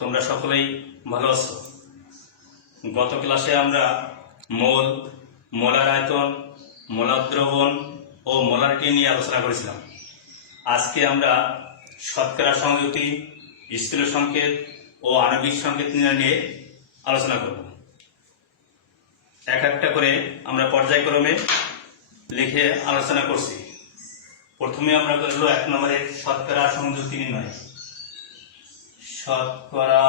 তোমরা সকলেই ভালো আছো। গত ক্লাসে আমরা মোল, মোলার আয়তন, মোলার দ্রবণ ও মোলারিটি নিয়ে আলোচনা করেছিলাম। আজকে আমরা শতকরা সংযুতি, স্থূল সংকেত ও আণবিক সংকেত নিয়ে আলোচনা করব। এক একটা করে আমরা পর্যায়ক্রমে লিখে আলোচনা করছি। প্রথমে আমরা করব 1 নম্বরে শতকরা সংযুতি নির্ণয়। শতকরা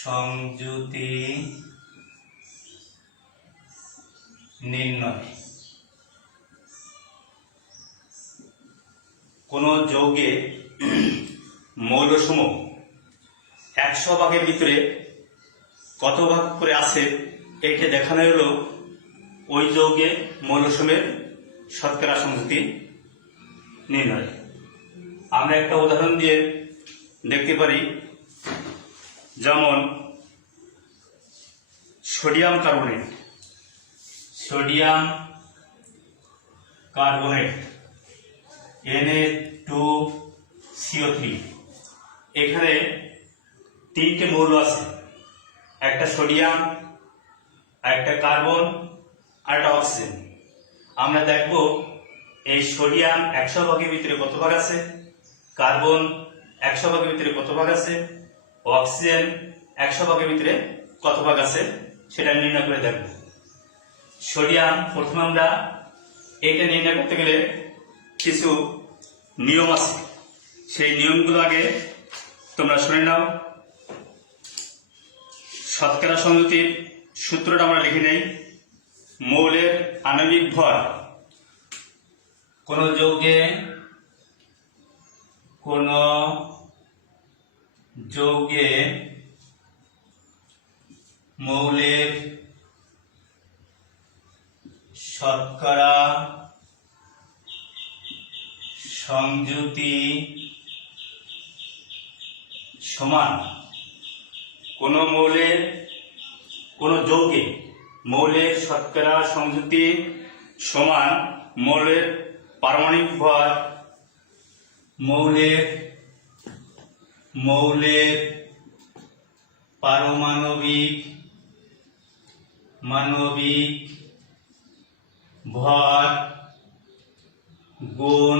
সংযুতি নির্ণয়। কোন যৌগে মৌলসমূহ 100 ভাগের ভিতরে কত ভাগ করে আছে একে দেখানো হলো ওই যৌগে মৌলসমূহের শতকরা সংযুতি নির্ণয়। আমরা একটা উদাহরণ দিয়ে দেখতে পারি, যেমন sodium carbonate. Sodium carbonate Na2CO3, এখানে 3টে মৌল আছে, একটা সোডিয়াম, একটা কার্বন আর একটা অক্সিজেন। আমরা দেখব এই সোডিয়াম 100 ভাগের ভিতরে কত ভাগ আছে, কার্বন 100 ভাগের ভিতরে কত ভাগ আছে, অক্সিজেন 100 ভাগের ভিতরে কত ভাগ আছে সেটা নির্ণয় করে দেখব। সোডিয়াম, প্রথমে আমরা এটা নির্ণয় করতে গেলে কিছু নিয়ম আছে, সেই নিয়মগুলো আগে তোমরা শুনে নাও। শতকরা সংযুতির সূত্রটা আমরা লিখে নেই। মৌলের আণবিক ভর, কোন যৌগে মৌলের শতকরা সংযুতি সমান কোন যৌগে মৌলের শতকরা সংযুতি সমান মৌলের পারমাণবিক ভর, মৌলের পারমাণবিক ভর গুণ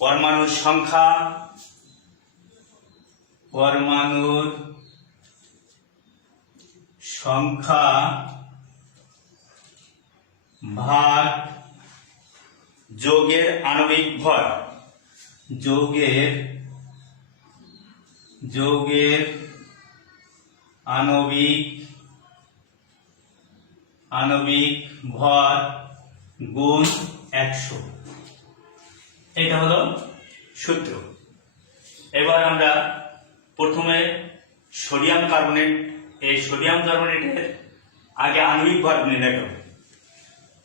পরমাণুর সংখ্যা ভাগ যৌগের আণবিক ভর। যৌগের আণবিক ভর গুণ 100। এটা হলো সূত্র। এবার আমরা প্রথমে সোডিয়াম কার্বনেট, এই সোডিয়াম কার্বনেটের আগে আণবিক ভর নির্ণয় করব।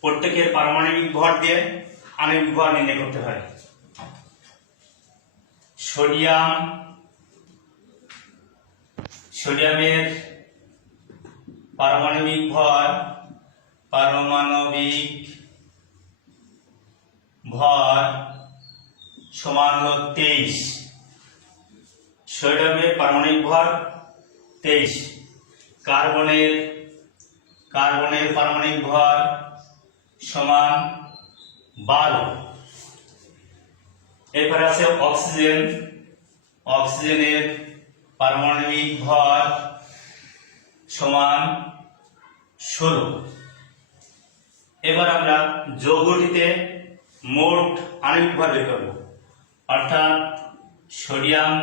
প্রত্যেকের পারমাণবিক ভর দিয়ে আণবিক ভর নির্ণয় করতে হয়। সোডিয়ামের পারমাণবিক ভর সমান হলো 23। সোডিয়ামের পারমাণবিক ভর 23। কার্বনের পারমাণবিক ভর সমান 12। এরপরে আছে অক্সিজেনের পারমাণবিক ভর সমান 16। এবার আমরা যৌগটিতে মোট আণবিক ভর বের করব, অর্থাৎ সোডিয়াম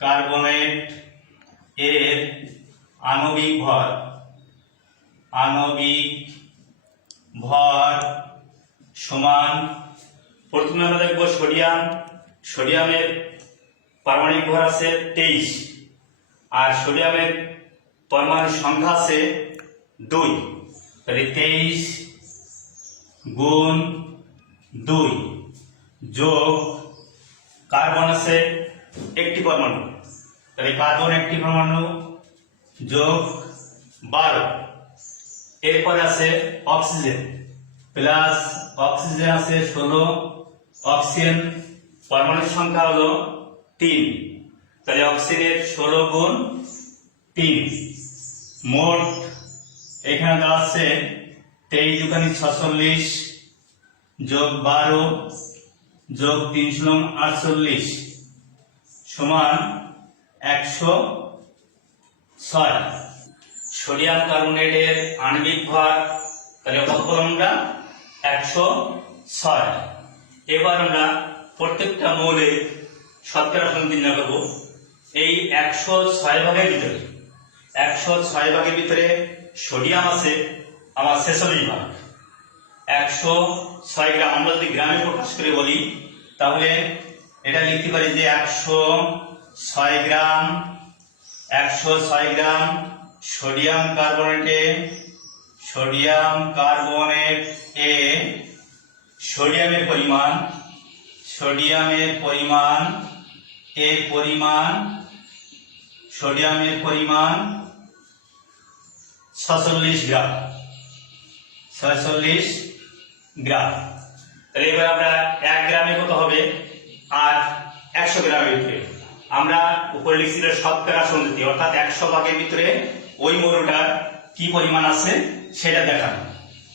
কার্বনেট এর আণবিক ভর সমান, প্রথমে আমরা দেখব সোডিয়ামের পারমাণবিক ভর আছে 23 আর সোডিয়ামের পরমাণু সংখ্যা আছে 2, তাহলে 23 গুণ 2 যোগ কার্বন আছে একটি পরমাণু, তাহলে কার্বন একটি পরমাণু যোগ 12। এরপরে আছে অক্সিজেন প্লাস অক্সিজেন আছে 16, অক্সিজেন পরমাণুর সংখ্যা হলো 3, তাহলে অক্সিজেনের 16 গুণ 3, মোট এখানে দেওয়া আছে 23 দুগুণে 46 যোগ 12 যোগ 3 48 সমান 106। সোডিয়াম কার্বনেটের আণবিক ভর তাহলে কত পেলাম আমরা 106। এবার আমরা প্রত্যেকটা মৌলের শতকরা সংখ্যা নির্ণয় করব। এই 106 ভাগের ভিতরে 106 ভাগের ভিতরে সোডিয়াম আছে আমার 46 ভাগ। 106 গ্রাম আমরা যদি গ্রামে প্রকাশ করে বলি তাহলে এটা লিখতে পারি যে 106 গ্রাম সোডিয়াম কার্বনেটে সোডিয়ামের পরিমাণ 46 গ্রাম। তাহলে এবার আমরা 1 গ্রামে কত হবে আর 100 গ্রামের ভিতরে আমরা উপরে লিখছিল শতকরা সংখ্যা, অর্থাৎ 100 ভাগের ভিতরে ওই মৌলটার কি পরিমাণ আছে সেটা দেখানো।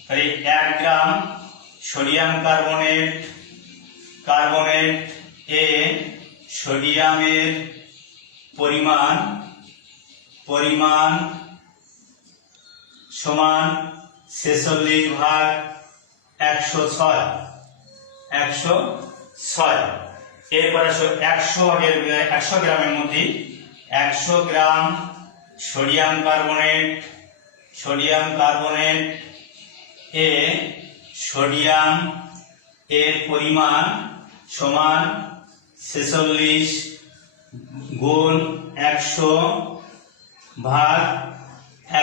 তাহলে 1 গ্রাম সোডিয়াম কার্বনেট এ সোডিয়ামের পরিমাণ সমান 46 ভাগ 106। এরপরে 100 গ্রামের মধ্যে 100 গ্রাম সোডিয়াম কার্বনেট এ সোডিয়াম এর পরিমাণ সমান 46 গুণ 100 ভাগ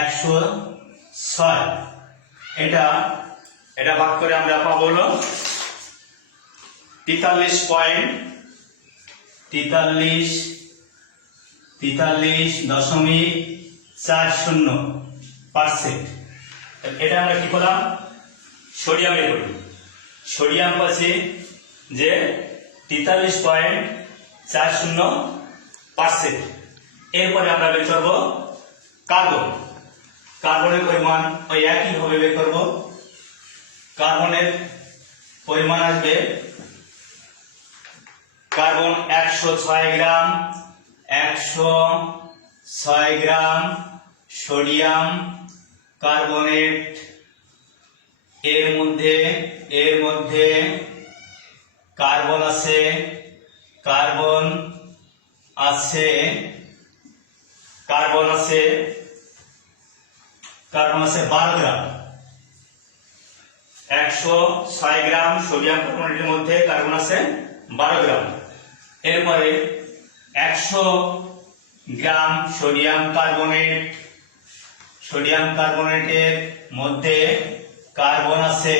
106। এটা ভাগ করে আমরা পাবো হলো 43.40%। এটা আমরা কি করলাম সোডিয়ামের করি। সোডিয়াম পাচ্ছি যে 43.40%। এরপরে আমরা বের করবো কার্বনের পরিমাণ ওই একই ভাবে বের করবো। কার্বনের পরিমাণ আসবে কার্বন 106 গ্রাম সোডিয়াম কার্বনেট এর মধ্যে কার্বন আছে 12 গ্রাম। 106 গ্রাম সোডিয়াম কার্বনেটের মধ্যে কার্বন আছে 12 গ্রাম। এরপরে 100 গ্রাম সোডিয়াম কার্বনেটের মধ্যে কার্বন আছে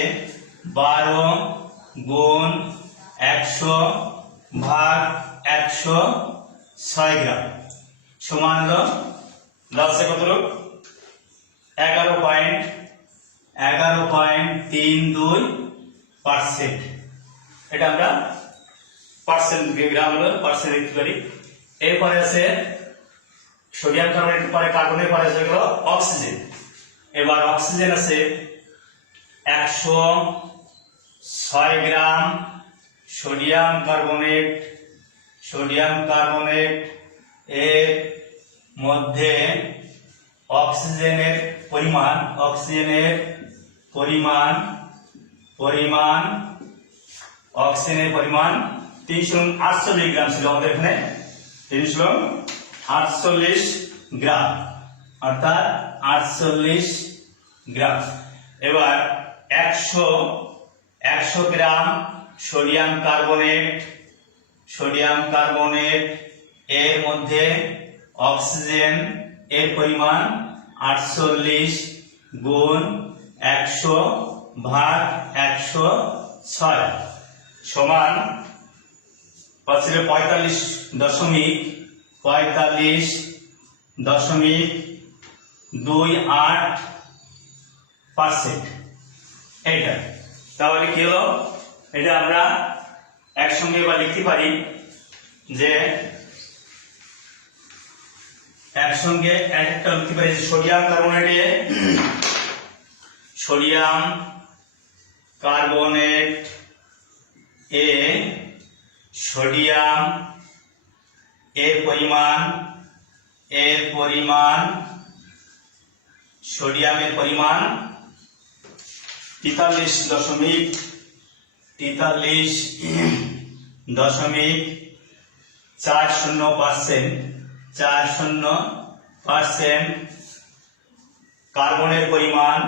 12 গুণ 100 ভাগ 106 গ্রাম সমান হলো 10 কত লোক 11.32%। এটা আমরা পার্সেন্ট গ্রাম হলো পার্সেন্ট লিখতে পারি। এরপরে আছে সোডিয়াম কার্বনেটের পরে কার্বনের পরে আছে হলো অক্সিজেন। এবার অক্সিজেন আছে 106 গ্রাম সোডিয়াম কার্বনেট এর মধ্যে অক্সিজেনের পরিমাণ 348 গ্রাম ছিল আমাদের এখানে 348 গ্রাম, অর্থাৎ 48 গ্রাম। এবার 100 গ্রাম সোডিয়াম কার্বনেট এর মধ্যে অক্সিজেন এর পরিমাণ 48 গুণ 100 ভাগ 106 সমান 45.28%। এইটা তাহলে কি হলো, এটা আমরা একসঙ্গে এবার লিখতে পারি যে একসঙ্গে একটা লিখতে পারি সোডিয়াম কার্বনেটে সোডিয়াম কার্বনেট এ সোডিয়াম এর পরিমাণ সোডিয়ামের পরিমাণ 43.40% কার্বনের পরিমাণ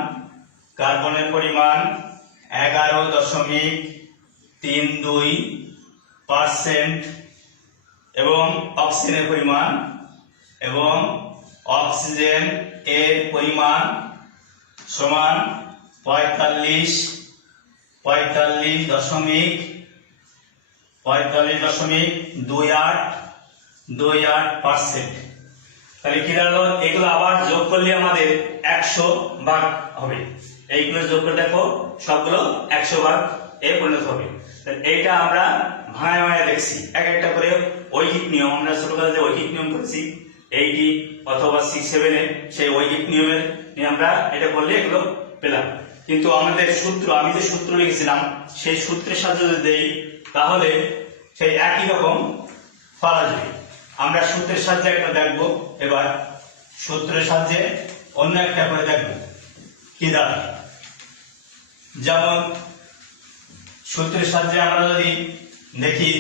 11.32% এবং অক্সিজেনের পরিমাণ সমান 45.28%। তাহলে কি দাঁড়ালো? এগুলো আবার যোগ করলে আমাদের 100 ভাগ হবে। এইগুলো যোগ করে দেখো সবগুলো 100 ভাগ এ পরিণত হবে। এইটা আমরা ভাঙায় দেখছি এক একটা করে ঐকিক নিয়ম। আমরা ছোটবেলায় যে ঐকিক নিয়ম করেছি 80 অথবা 6-7 সেই ঐকিক নিয়মের নিয়ে আমরা এটা করলে এগুলো পেলাম। কিন্তু আমাদের সূত্র, আমি যে সূত্র লিখেছিলাম সেই সূত্রের সাহায্যে যদি দেই তাহলে সেই একই রকম পাওয়া যাবে। আমরা সূত্রের সাহায্যে একটা দেখবো, এবার সূত্রের সাহায্যে অন্য একটা করে দেখবো কি দাঁড়ায়। যেমন সূত্রের সাহায্যে আমরা যদি দেখি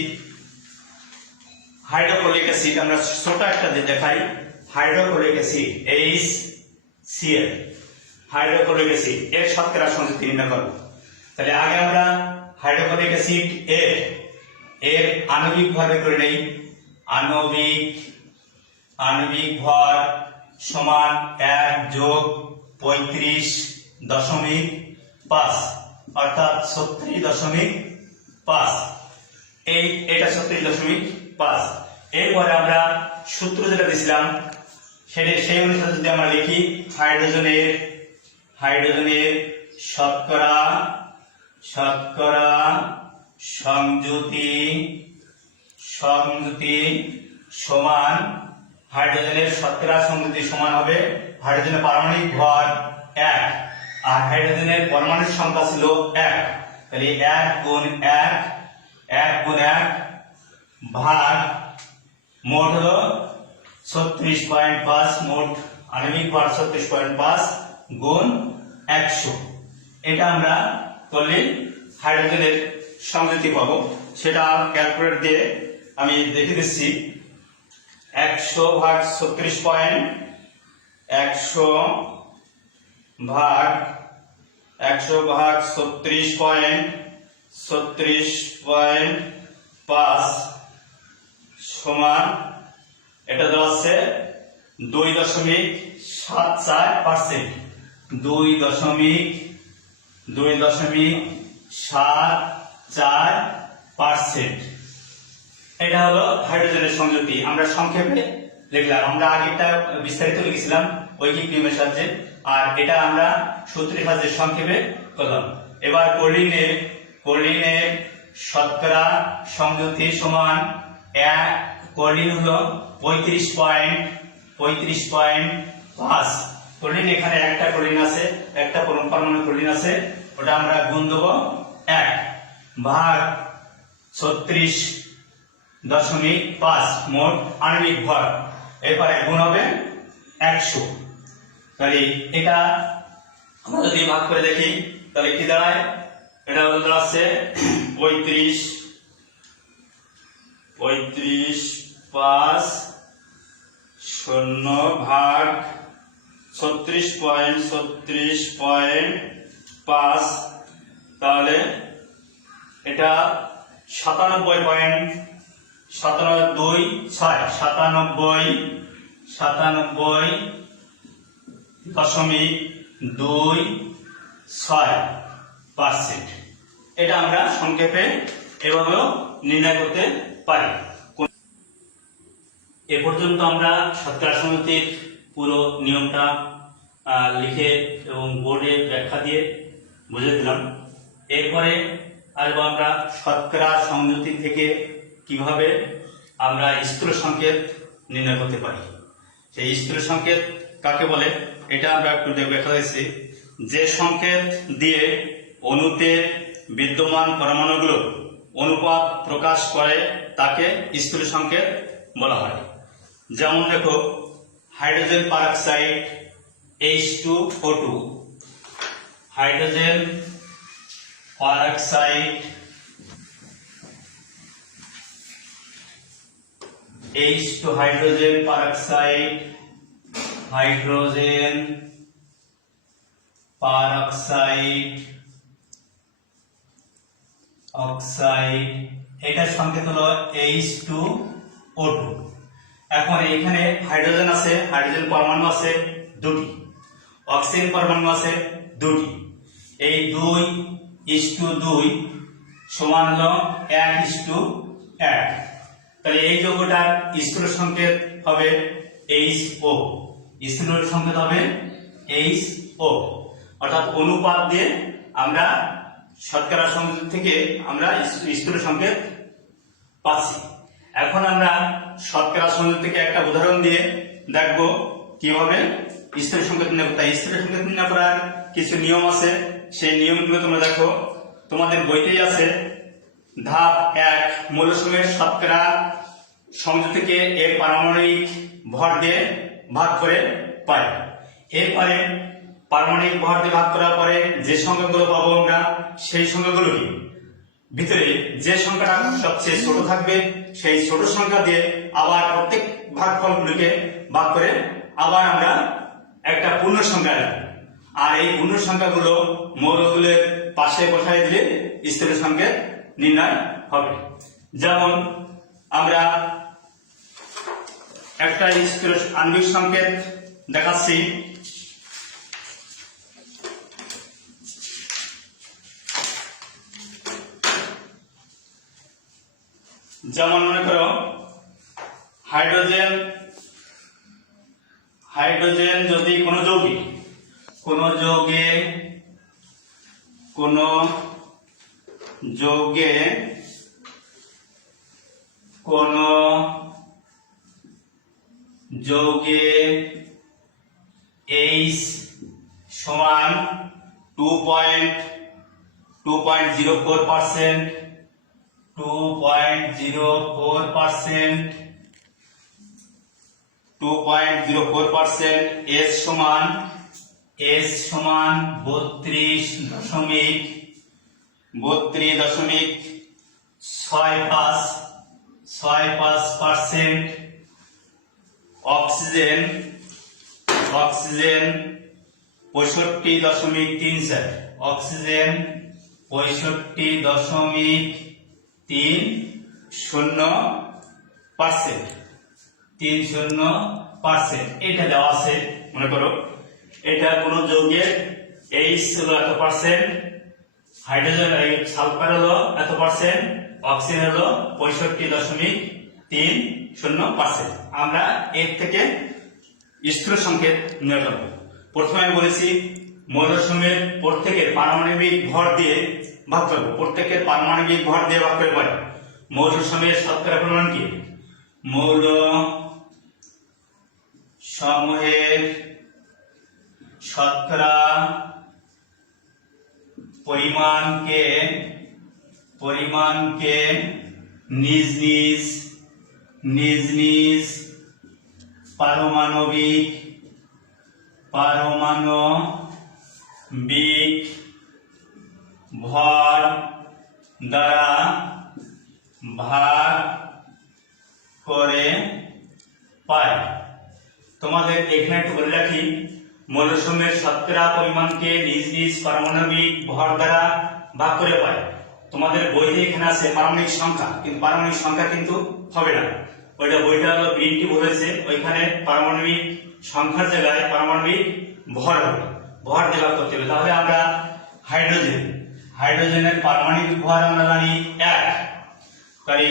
হাইড্রোক্লোরিক অ্যাসিড, আমরা ছোট একটা দেখাই। Hydrochloric acid HCl, hydrochloric acid এর শতকরা সংযুক্তি নির্ণয় করব। তাহলে আগে আমরা হাইড্রোক্লোরিক অ্যাসিড এর আণবিক ভর বের করে নেই। আণবিক ভর সমান 1 যোগ 35.5 অর্থাৎ 36.5। এটা 36.5। এরপরে আমরা সূত্র যেটা দিয়েছিলাম সেই অনুসারে যদি আমরা লিখি হাইড্রোজেনের শতকরা সংযুতি সমান, হাইড্রোজেনের শতকরা সংযুতি সমান হবে হাইড্রোজেনের পারমাণবিক ভর 1 আর হাইড্রোজেনের পরমাণুর সংখ্যা ছিল 1। তাহলে 1 গুণ 1 ভাগ মোট হলো 36.5, মোট আণবিক ভর 36.5 গুণ 100। এটা আমরা করলে হাইড্রোজেনের সংযুতি পাবো। সেটা ক্যালকুলেটর দিয়ে আমি দেখে দিচ্ছি। 100 ভাগ 36.5 সমান এটা দেওয়া আছে 2.74%। 2.74%। এটা হলো হাইড্রোজেনের সংযুতি। আমরা সংক্ষেপে লিখলাম। আমরা আগেরটা বিস্তারিত লিখেছিলাম ঐকিক নিয়মের সাহায্যে, আর এটা আমরা সূত্রের সাহায্যে সংক্ষেপে করলাম। এবার ক্লোরিনের শতকরা সংযুতি সমান 1। ক্লোরিন হলো 35.5। ক্লোরিন এখানে একটা ক্লোরিন আছে, একটা পরমাণু ক্লোরিন আছে, ওটা আমরা গুণ দেবো 1 ভাগ 36.5 মোট আণবিক ভর। এরপরে গুণ হবে 100। তাহলে এটা আমরা যদি ভাগ করে দেখি তাহলে কি দাঁড়ায়? এটা হলো দাঁড়াচ্ছে 35.5 ভাগ 36.5। তাহলে এটা 97.26%। এটা আমরা সংক্ষেপে এভাবেও নির্ণয় করতে পারি। এ পর্যন্ত আমরা শতকরা সংযুতির পুরো নিয়মটা লিখে এবং বোর্ডে ব্যাখ্যা দিয়ে বুঝিয়ে দিলাম। এরপরে আসবো আমরা শতকরা সংযুতি থেকে কিভাবে আমরা স্থূল সংকেত নির্ণয় করতে পারি। সেই স্থূল সংকেত কাকে বলে এটা আমরা একটু দেখা হয়েছে। যে সংকেত দিয়ে অণুতে বিদ্যমান পরমাণুগুলো অনুপাত প্রকাশ করে তাকে স্থূল সংকেত বলা হয়। যেমন দেখো, hydrogen peroxide H2O2, hydrogen peroxide H2 hydrogen peroxide, hydrogen peroxide oxide, এটার সংকেত হলো H2O2। এখন এখানে হাইড্রোজেন আছে, হাইড্রোজেন পরমাণু আছে দুটি, অক্সিজেন পরমাণু আছে দুটি। এই 2:2 সমান হলো 1:1। তাহলে এই যৌগটার স্থূল সংকেত হবে HO, স্থূল সংকেত হবে HO, অর্থাৎ অনুপাত দিয়ে আমরা শতকরা সংকেত থেকে আমরা স্থূল সংকেত পাচ্ছি। এখন আমরা শতকরা সংকেত থেকে একটা উদাহরণ দিয়ে দেখব কিভাবে স্থূল সংকেত নির্ণয় করতে হয়। স্থূল সংকেত নির্ণয় করার কিছু নিয়ম আছে, সেই নিয়মগুলো তোমরা দেখো, তোমাদের বইতেই আছে। ধাপ 1, মৌলসমূহের শতকরা সংযুতিকে এর পারমাণবিক ভর দিয়ে ভাগ করে পাই। এরপরে পারমাণবিক ভর দিয়ে ভাগ করার পরে যে সংখ্যাগুলো পাবো আমরা, সেই সংখ্যাগুলোকে ভিতরে যে সংখ্যাটা সবচেয়ে ছোট থাকবে সেই ছোট সংখ্যা দিয়ে আবার প্রত্যেক ভাগফলগুলোকে ভাগ করে আবার আমরা একটা পূর্ণ সংখ্যা রাখবো। আর এই পূর্ণ সংখ্যাগুলো মৌলগুলোর পাশে বসাই দিলে স্থূল সংকেত নির্ণয় হবে। যেমন আমরা একটা স্থূল আণবিক সংকেত দেখাচ্ছি। যেমন মনে করো, হাইড্রোজেন যদি কোনো যৌগে H সমান 2.04%, 2.04%, S সমান 32.65%, অক্সিজেন 65.34, অক্সিজেন 65.30%, এটা দেওয়া আছে। মনে করো এটা কোন যৌগের H হলো এত পার্সেন্ট, হাইড্রোজেন সালফার হলো এত পার্সেন্ট, অক্সিজেন হলো 65.30%। আমরা এর থেকে স্থূল সংকেত নির্ণয় করব। প্রথমে আমি বলেছি মৌলসমূহের প্রত্যেকের পারমাণবিক ভর দিয়ে ভাগ করব, প্রত্যেকের পারমাণবিক ভর দিয়ে ভাগ করে পাই। মৌলসমূহের শতকরা পরিমাণ কি? মৌলসমূহের শতকরা পরিমাণকে নিজ নিজ পারমাণবিক ভর দ্বারা ভাগ করে পাই। তোমাদের এখানে একটু বলে রাখি, মৌলসমূহের শতকরা পরিমাণকে নিজ নিজ পারমাণবিক ভর দ্বারা ভাগ করে পাই। তোমাদের বইতে এখানে আছে পারমাণবিক সংখ্যা, কিন্তু পারমাণবিক সংখ্যা কিন্তু হবে না, ওইটা বইটা হলো প্রিন্টই বলেছে, ওইখানে পারমাণবিক সংখ্যার জায়গায় পারমাণবিক ভর হবে, ভর দিয়ে ভাগ করতে হবে। তাহলে আমরা হাইড্রোজেনের পারমাণবিক ভর আমরা জানি 1, তাই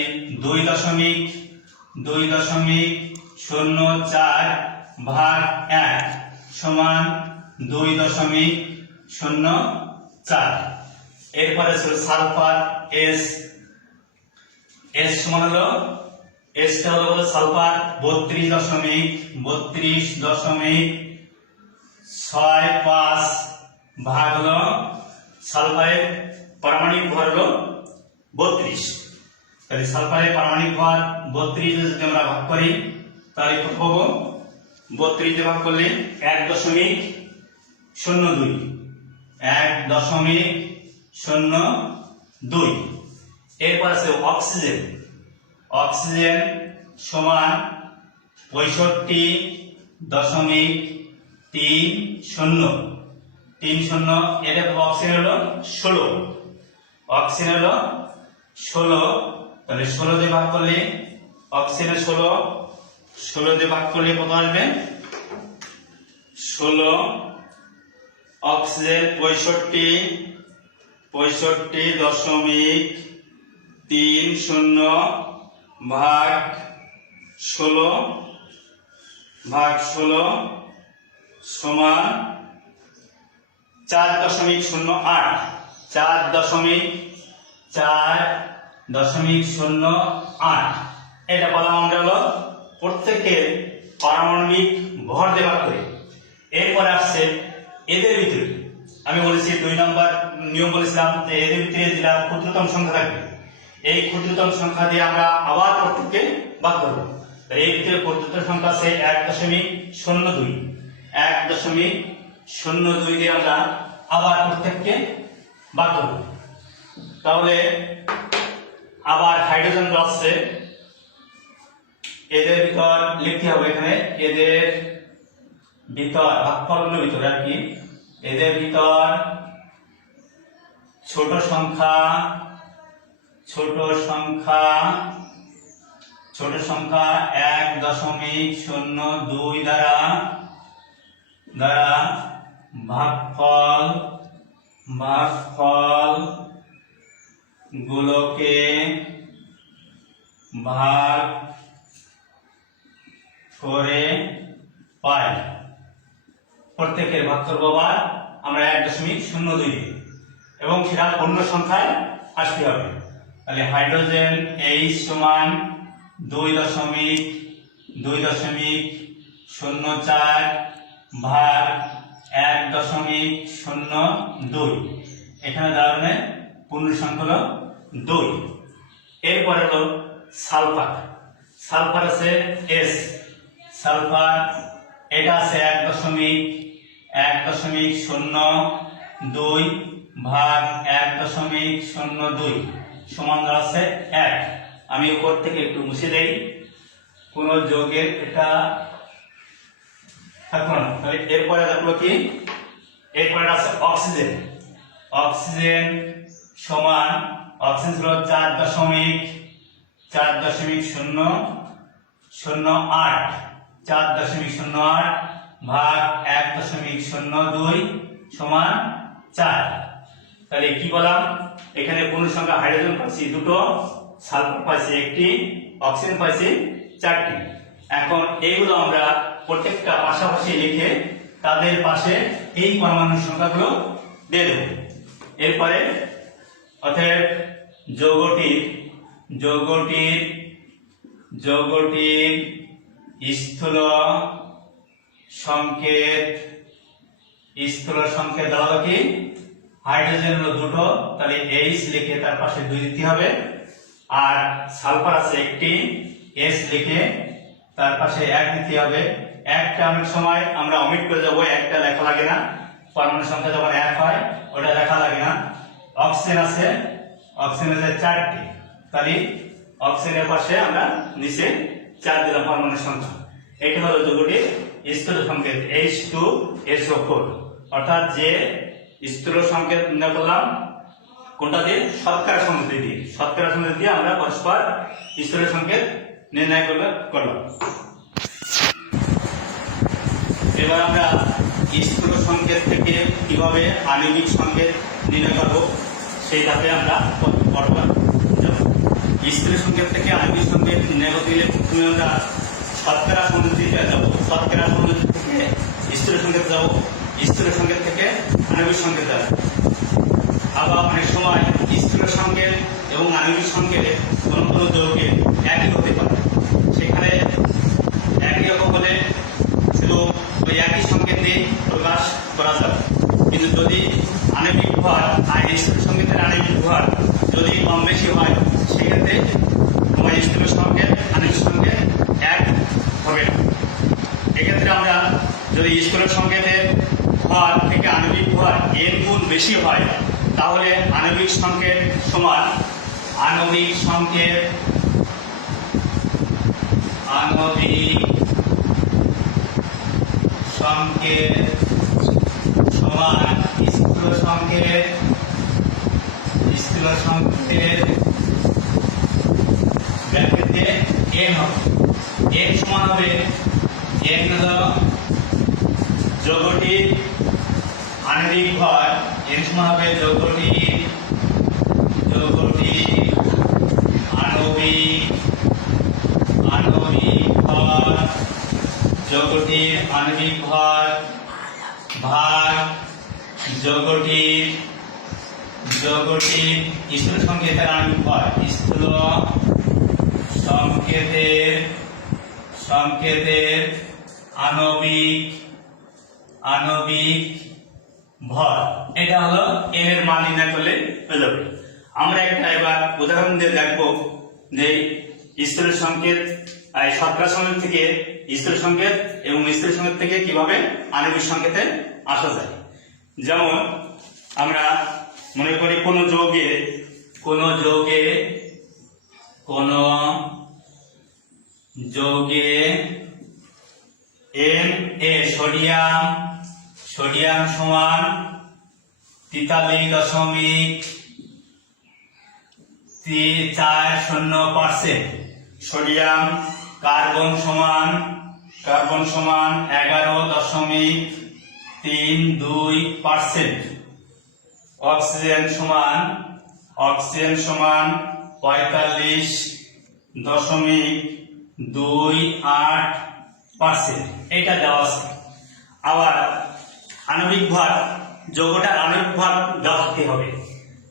2.04 ভাগ 1 সমান 2.04। এরপরে ছিল সালফার এস, এস সমান হলো, এসটা হলো সালফার 32.65 ভাগ হলো সালফারের পারমাণবিক ভর হলো 32। তাহলে সালফারের পারমাণবিক ভর 32 যদি আমরা ভাগ করি তাহলে কত পাবো? 32 দিয়ে ভাগ করলে 1.02, 1.02। এরপর আছে অক্সিজেন, অক্সিজেন সমান 65.30, এটা অক্সিজেন হলো 16, অক্সিজেন হলো 16। তাহলে 16 দিয়ে ভাগ করলে অক্সিজেন 16 দিয়ে ভাগ করলে কত আসবে? 16, অক্সিজেন 65.30 ভাগ 16 সমান 4.08, 4.08। এটা বললাম আমরা হলো প্রত্যেকের পারমাণবিক ভর দিয়ে ভাগ করে। এরপরে আসছে এদের ভিতরে, আমি বলেছি 2 নম্বর নিয়ম বলেছিলাম যে এদের ভিতরে যেটা ক্ষুদ্রতম সংখ্যা থাকবে, এই ক্ষুদ্রতম সংখ্যা দিয়ে আমরা আবার প্রত্যেককে ভাগ করব। এর ভিতরে ক্ষুদ্রতম সংখ্যা আছে 1.02, 1.02 দিয়ে আমরা আবার প্রত্যেককে ভাগ করব। তাহলে আবার হাইড্রোজেন আসছে, এদের ভিতর লিখতে হবে এখানে, এদের ভিতর ভাগফলগুলোর ভিতর আর কি, এদের ভিতর ছোট সংখ্যা 1.02 দ্বারা ভাগফল গুলোকে ভাগ করে পাই। প্রত্যেকের ভাগ করব আবার আমরা 1.02 দিয়ে, এবং সেটা পূর্ণ সংখ্যায় আসতে হবে। তাহলে হাইড্রোজেন H সমান 2.04 ভাগ 1.02, এখানে দাঁড়ানো পূর্ণ সংখ্যা হলো 2। এরপরে হলো সালফার, সালফার আছে S, সালফার এটা আছে 1.02 ভাগ 1.02 সমান আছে 1। আমি উপর থেকে একটু মুছে দেই, কোন যোগের এটা থাকলো না। তাহলে এরপরে থাকলো কি, এরপরে আছে অক্সিজেন, অক্সিজেন সমান, অক্সিজেন হলো 4.008 ভাগ 1.02 সমান 4। তাহলে কি বললাম, এখানে পূর্ণ সংখ্যা হাইড্রোজেন পাইছি 2, সালফার পাইছি 1, অক্সিজেন পাইছি 4টি। এখন এইগুলো আমরা প্রত্যেকটা পাশাপাশি লিখে তাদের পাশে এই পরমাণু সংখ্যাগুলো দিয়ে দেব। এরপরে অতএব যৌগটির স্থূল সংকেত দেওয়া কি, হাইড্রোজেন হলো 2, তাহলে H লিখে তার পাশে 2 দিতে হবে, আর সালফার আছে 1, S লিখে তার পাশে 1 দিতে হবে। একটা অনেক সময় আমরা অমিট করে যাবো, একটা লেখা লাগে না, পরমাণু সংখ্যা যখন 1 হয় ওটা লেখা লাগে না। অক্সিজেন আছে 4টি, তাহলে অক্সিজেনের পাশে আমরা নিচে 4 দিলাম পরমাণু সংখ্যা। এটা হলো যৌগটির স্থূল সংকেত H2SO4, অর্থাৎ যে স্থূল সংকেত নির্ণয় করলাম কোনটা দিয়ে, শতকরা সংকেত দিয়ে, শতকরা সংকেত দিয়ে আমরা পরস্পর স্থূল সংকেত নির্ণয় করলাম। এবার আমরা স্থূল সংকেত থেকে কিভাবে আণবিক সংকেত নির্ণয় করব সেই ধাপে আমরা পরপর যাব। স্থূল সংকেত থেকে আণবিক সংকেত নির্ণয় করতে গেলে প্রথমে আমরা শতকরা সংকেতে যাব, শতকরা সংকেত থেকে স্থূল সংকেত যাব, স্থূল সংকেত থেকে আণবিক সংকেত যাব। আবার অনেক সময় স্থূল সংকেত এবং আণবিক সংকেতে কোনো কোনো যৌগের একই হতে পারে। সেখানে একই রকম হলে শুধু ওই একই সংকেত দিয়ে প্রকাশ করা যাবে, কিন্তু যদি আণবিক ভর আর স্থূল সংকেতের আণবিক ভর যদি কম বেশি হয় সেক্ষেত্রে তোমার স্থূল সংকেত আণবিক সংকেত এক হবে না। এক্ষেত্রে আমরা যদি স্থূল সংকেতের ভর থেকে আণবিক ভর n গুণ বেশি হয় তাহলে আণবিক সংকেত সমান আণবিক সংকেত সমান স্থূল সংকেতের ব্র্যাকেটে n হবে। n সমান হবে n হলো যৌগটির আণবিক ভর, n সমান হবে যৌগটির আণবিক ভর, যৌগটির আণবিক ভর ভাগ যৌগটির স্থূল সংকেতের আণবিক ভর, স্থূল সংকেতের আণবিক ভর। এটা হলো n এর মান নির্ণয় করলে হয়ে যাবে। আমরা একটা এবার উদাহরণ দিয়ে দেখব যে স্থূল সংকেত শতকরা সংকেত থেকে স্থূল সংকেত এবং স্থূল সংকেত থেকে কিভাবে আণবিক সংকেতে আসা যায়। যেমন আমরা মনে করি কোন যৌগে Na সোডিয়াম সমান 43.40%, সোডিয়াম কার্বন সমান 11.32%, অক্সিজেন সমান 45.28%। এটা দেওয়া আছে। আবার আণবিক ভর যৌগটার আণবিক ভর দেওয়া থাকতে হবে।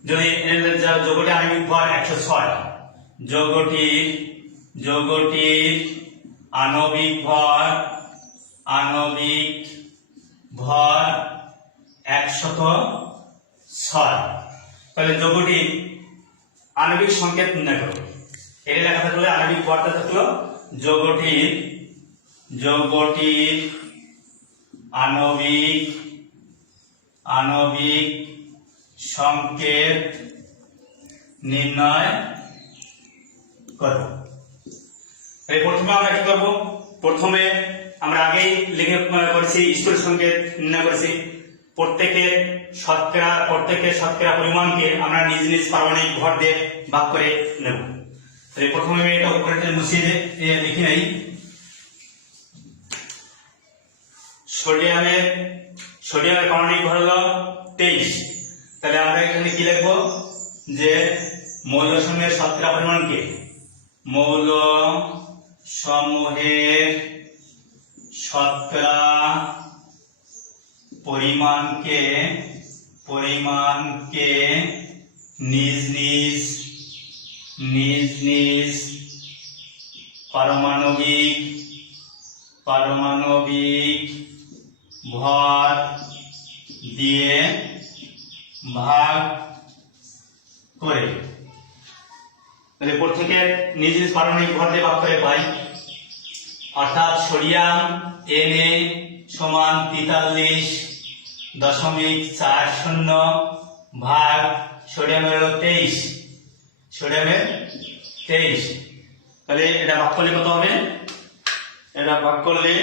যদি যৌগটার আণবিক ভর 106, যৌগটির আণবিক ভর 106, তাহলে যৌগটির আণবিক সংকেত নির্ণয় করো। এটা লেখা থাকলে আণবিক ভরটা থাকলো যৌগটির আণবিক সংকেত নির্ণয় করব। প্রথমে আমরা কি করব? প্রথমে আমরা আগেই লিখে করেছি স্থূল সংকেত নির্ণয় করেছি। প্রত্যেকের শতকরা পরিমাণকে আমরা নিজ নিজ পারমাণবিক ভর দিয়ে ভাগ করে নেব। তাহলে প্রথমে আমি এটা উপরে মুছিয়ে লিখে নেই। সোডিয়ামের পারমাণবিক ভর হলো 23। তাহলে আমরা এখানে কি লিখবো যে মৌল সমূহের শতকরা পরিমাণকে নিজ নিজ পারমাণবিক ভর দিয়ে ভাগ করে, তাহলে প্রত্যেকের নিজ নিজ পারমাণবিক ভর দিয়ে ভাগ করে পাই। অর্থাৎ সোডিয়াম Na সমান 43.40 ভাগ সোডিয়ামের 23, তাহলে এটা ভাগ করলে কত হবে? এটা ভাগ করলে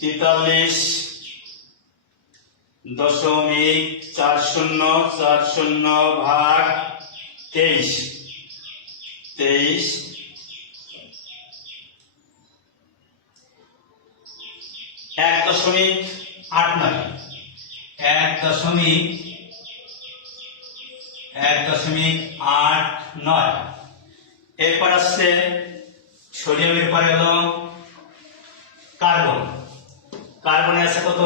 43.40 ভাগ 23 1.89। এরপর আসছে সোডিয়ামের পরে হলো কার্বনে আছে কত?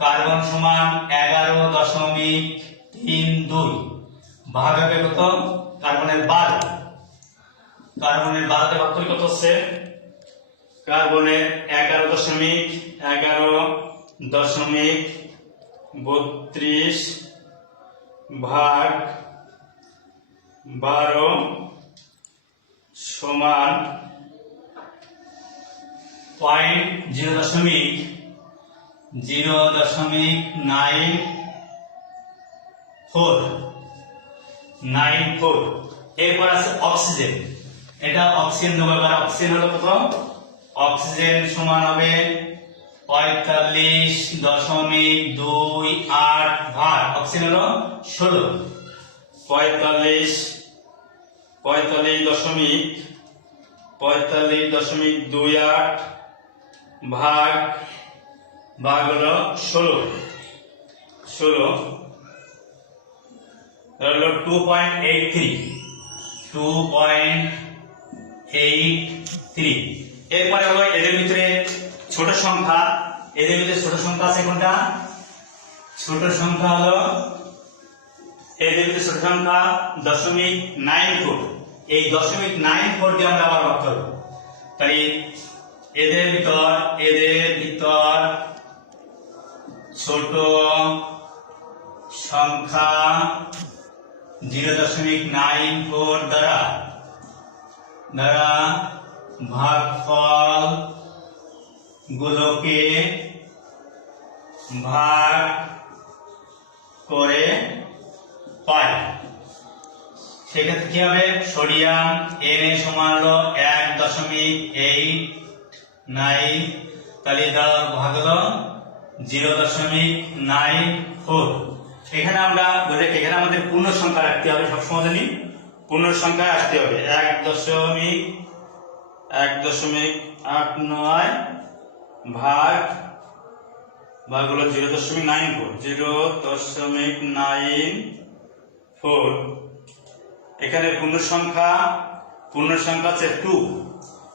কার্বন সমান 11.32 ভাগ হবে কত কার্বনের 12, কার্বনের 12 ভাগ করে কত হচ্ছে কার্বনের 11.32 ভাগ 12 সমান 0.94 এরপর আছে অক্সিজেন, এটা অক্সিজেন দেবো। এবার অক্সিজেন হলো কত, অক্সিজেন সমান হবে 45.28 ভাগ অক্সিজেন হলো 16, 45.28 ভাগ হলো 16 হলো 2.83। এরপরে হলো এদের ভিতরে ছোট সংখ্যা, আছে কোনটা, ছোট সংখ্যা হলো এদের ভিতরে ছোট সংখ্যা 0.94, এই 0.94 দিয়ে আমরা আবার ভাগ করব। তাই এদের ভিতর ছোট সংখ্যা 0.94 দ্বারা ভাগফল গুলোকে ভাগ করে পাই। সেক্ষেত্রে কি হবে, সোডিয়াম Na সমান হলো 1.89, তাহলে ভাগ হলো 0.94। এখানে আমরা বলে এখানে আমাদের পূর্ণ সংখ্যা রাখতে হবে, সবসময় জানি পূর্ণ সংখ্যা আসতে হবে। 1.89 ভাগ হলো 0.94। এখানে পূর্ণ সংখ্যা হচ্ছে 2,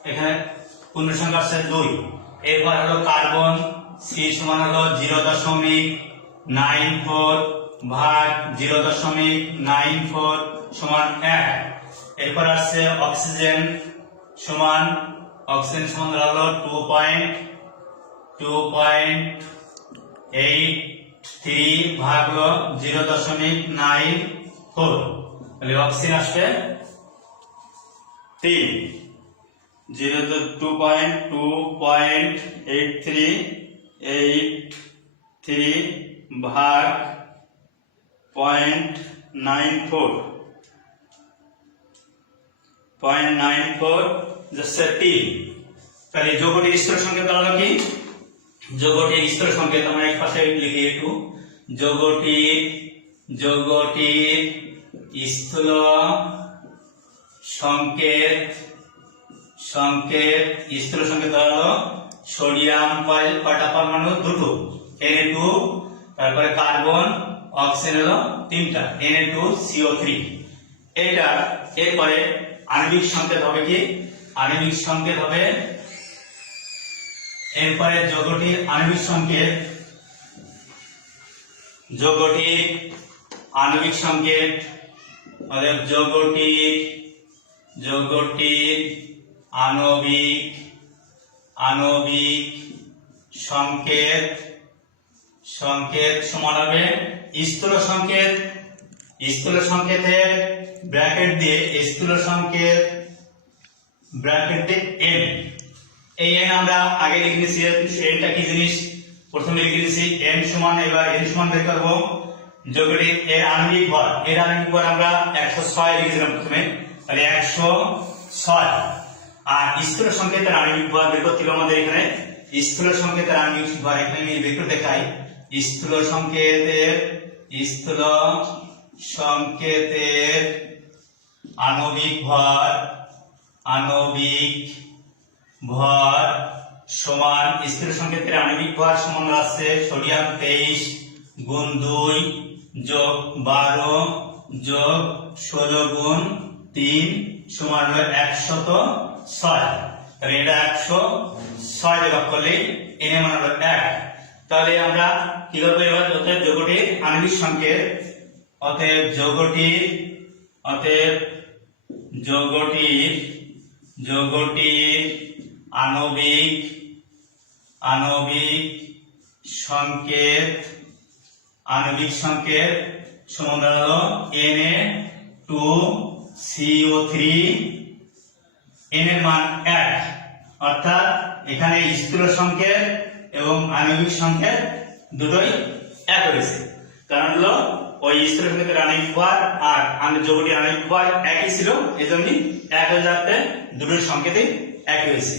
এখানে পূর্ণ সংখ্যা হচ্ছে 2। এরপর হলো কার্বন সি সমান হলো 0.94 ভাগ 0.94 সমান 1। এরপর আসছে অক্সিজেন সমান হলো 2.83 ভাগ হলো 0.94, তাহলে অক্সিজেন আসবে 3, 2.83 ভাগ 0.94 যাচ্ছে 3। তাহলে যৌগটির স্থূল সংকেত হলো কি, যৌগটির স্থূল সংকেত আমরা এক পাশে লিখি একটু, যৌগটির স্থূল সংকেত হলো সোডিয়াম কয়টা পরমাণু, 2, Na2, তারপরে কার্বন, অক্সিজেন হলো 3টা, Na2CO3। এটা এরপরে আণবিক সংকেত হবে কি, আণবিক সংকেত হবে এরপরে যৌগটির আণবিক সংকেত, যৌগটির আণবিক সংকেত সমান হবে স্থূল সংকেতের ব্র্যাকেট দিয়ে n। এই n আমরা আগে লিখে নিয়েছি, nটা কি জিনিস প্রথমে লিখে নিয়েছি n সমান, এবার n সমান বের করব যৌগটির এর আণবিক ভর, আমরা 106 লিখেছিলাম প্রথমে, তাহলে 106। আর স্থূল সংকেতের আণবিক ভর বের করতে হবে আমাদের এখানে, স্থূল সংকেতের আণবিক ভর এখানে আমি বের করে দেখাই। স্থূল সংকেতের আণবিক ভর সমান, স্থূল সংকেতের আণবিক ভর সমান আসছে সোডিয়াম 23 গুণ 2 যোগ 12 যোগ 16 গুণ 3 সমান হলো 106। তাহলে এটা 106 যোগ করলে n এর মান হলো 1। তাহলে আমরা কি করব, এবার যৌগটির আণবিক সংকেত অতএব যৌগটির আণবিক সংকেত সমান হলো Na2CO3, n এর মান 1, অর্থাৎ এখানে স্থূল সংকেত এবং আণবিক সংকেত দুটোই এক হয়েছে। কারণ হলো ওই স্থূল সংকেতের আণবিক ভর আর যৌগটির আণবিক ভর একই ছিল, এজন্যই এক হয়ে যাতে দুটোর সংকেতই একই হয়েছে।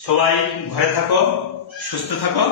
সবাই ঘরে থাকো, সুস্থ থাকো।